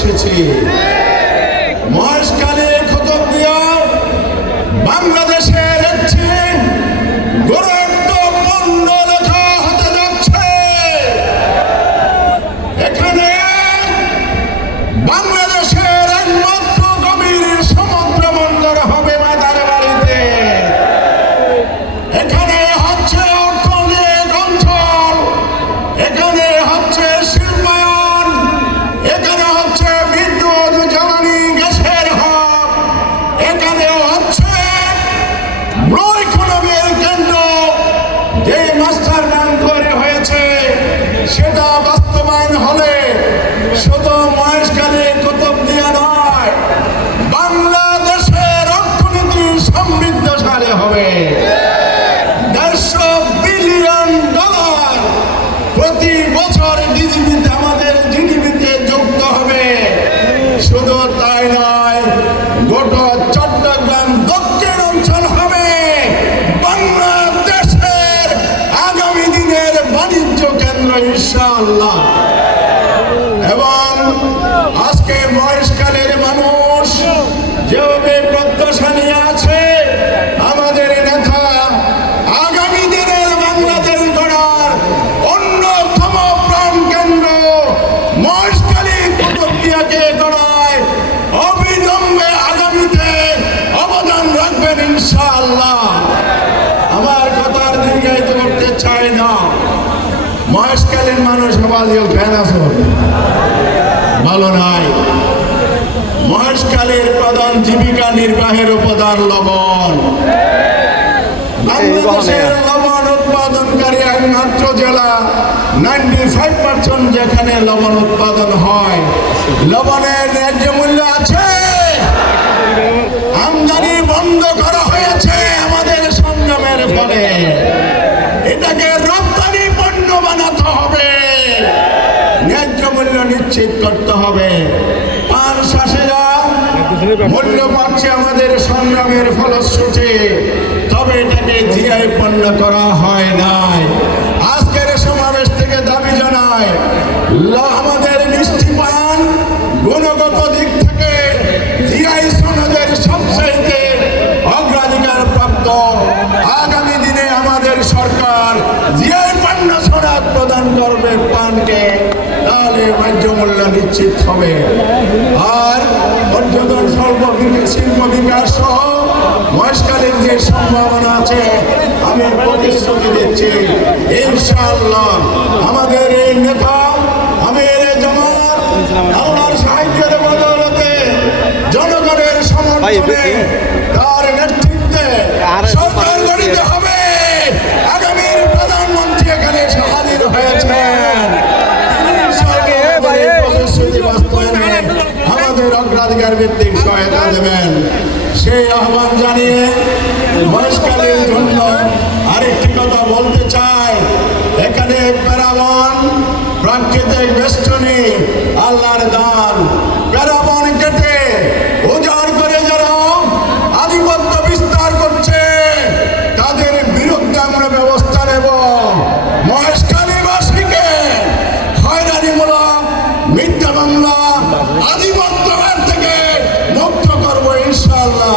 এসেছি। মহেশখালী কুতুবদিয়া বাংলাদেশের একটি গুরুত্বপূর্ণ লেখা হতে যাচ্ছে। এখানে বাংলাদেশের একমাত্র গভীর সমুদ্র বন্দর হবে মাদার বাড়িতে। এখানে হচ্ছে অর্থনৈতিক অঞ্চল, এখানে হচ্ছে শিল্পায়ন, এখানে হচ্ছে বিদ্যুৎ জ্বালানি গ্যাসের হাব, এখানে হচ্ছে ব্লু ইকোনমির কেন্দ্র। যে মাস্টার প্ল্যান করে হয়েছে সেটা বাস্তবায়ন হলে শুধু মহেশখালী কুতুবদিয়া নয়, বাংলাদেশের অর্থনীতি সমৃদ্ধশালী হবে। $150 বিলিয়ন প্রতি বছর আমাদের জিডিপিতে যুক্ত হবে। শুধু তাই নয়, গোটা চট্টগ্রাম দক্ষিণ অঞ্চল হবে বাংলাদেশের আগামী দিনের বাণিজ্য কেন্দ্র ইনশাআল্লাহ। এবং আজকে মহেশখালীর মানুষ যেভাবে প্রত্যাশা নিয়ে আছে, আমাদের নেতা আগামী দিনের বাংলাদেশ গড়ার অন্যতম প্রাণ কেন্দ্র মহেশখালী কুতুবদিয়াকে গড়ায় অবিলম্বে আগামীতে অবদান রাখবেন ইনশাআল্লাহ। আমার কথার দীর্ঘায়িত করতে চাই না। মহেশখালীর মানুষ সবাই ফ্যান আছে ভালো নাই। মহেশখালীর প্রধান জীবিকা নির্বাহের উপাদান লবণ। বাংলাদেশের লবণ উৎপাদনকারী একমাত্র জেলা, 95% যেখানে লবণ উৎপাদন হয়। লবণের ন্যায্য মূল্য আছে, আমদানি বন্ধ করা হয়েছে আমাদের সংযমের ফলে। এটাকে রপ্তানি পণ্য বানাতে হবে, ন্যায্য মূল্য নিশ্চিত করতে হবে। পান শাঁসেরা মূল্য পাচ্ছে আমাদের সংগ্রামের ফলশ্রুতি, তবে এটাকে জিআই পণ্য করা হয় নাই। আজকের সমাবেশ থেকে দাবি জানায় আমাদের মিষ্টি পান গুণগত দিক থেকে জিআই সনদের সবচাইতে অগ্রাধিকার প্রাপ্ত। আগামী দিনে আমাদের সরকার জিআই পণ্য সনদ প্রদান করবে পানকে, তাহলে ন্যায্য মূল্য নিশ্চিত হবে। আর পর্যটন শিল্প বিকাশ সহ মহেশখালীর যে সম্ভাবনা আছে, আমি প্রতিশ্রুতি দিচ্ছি ইনশাআল্লাহ আমাদের এই নেতা আমির জামাত আল্লাহর সাহায্যের বদৌলতে জনগণের সমর্থনে তার নেতৃত্বে সরকার গঠিত হবে। আগামীর প্রধানমন্ত্রী এখানে হাজির হয়েছেন। আমাদের অগ্রাধিকার ভিত্তিক সহায়তা দেবেন, সেই আহ্বান জানিয়ে মহেশখালীর জন্য আরেকটি কথা বলতে চাই। এখানে প্যারাবন প্রাকৃতিক বেষ্টনী আল্লাহর দান। প্যারাবন কেটে উজাড় করে যারা আধিপত্য বিস্তার করছে তাদের বিরুদ্ধে আমরা ব্যবস্থা নেব। মহেশখালীবাসীকে হয়রানিমূলক মিথ্যা মামলা আধিপত্যবাদ থেকে মুক্ত করবো ইনশাআল্লাহ।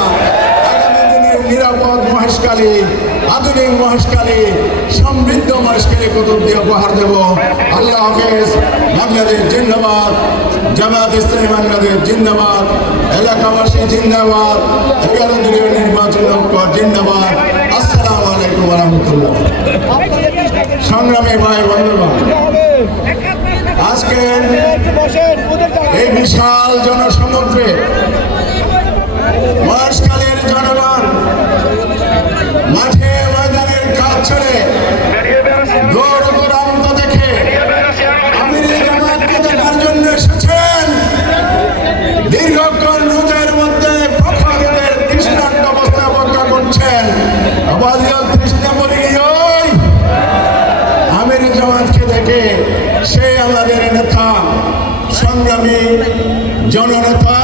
আগামী দিনের নিরাপদ মহেশখালী, আধুনিক মহেশখালী, সমৃদ্ধ মহেশখালী কুতুবদিয়া উপহার দেব। আল্লাহ হাফেজ। বাংলাদেশ জিন্দাবাদ, জামাত ইসলামী বাংলাদেশ জিন্দাবাদ, এলাকাবাসী জিন্দাবাদ, 11 দলীয় নির্বাচন ঐক্য জিন্দাবাদ। আসসালামু আলাইকুম ওয়া রাহমাতুল্লাহ। সংগ্রামী ভাই বন্ধুগণ, আজকে এই বিশাল জনসমুদ্রে মহেশখালীর জনগণ মাঠে ময়দানের কাজ ছেড়ে দূর দূরান্ত দেখে আমির জামাতকে দেখার জন্য এসেছেন। দীর্ঘক্ষণ রোদের মধ্যে প্রখরদের তৃষ্ণার্ত অবস্থায় অপেক্ষা করছেন। তৃষ্ণা বলি আমির জামাতকে দেখে সে আমাদের নেতা, সংগ্রামী জননেতা,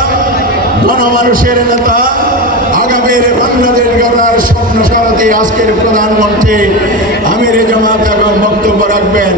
গণমানুষের নেতা, আগামীর বাংলাদেশ গড়ার স্বপ্ন সারথী আজকের প্রধানমন্ত্রী আমির জামাত এখন বক্তব্য রাখবেন।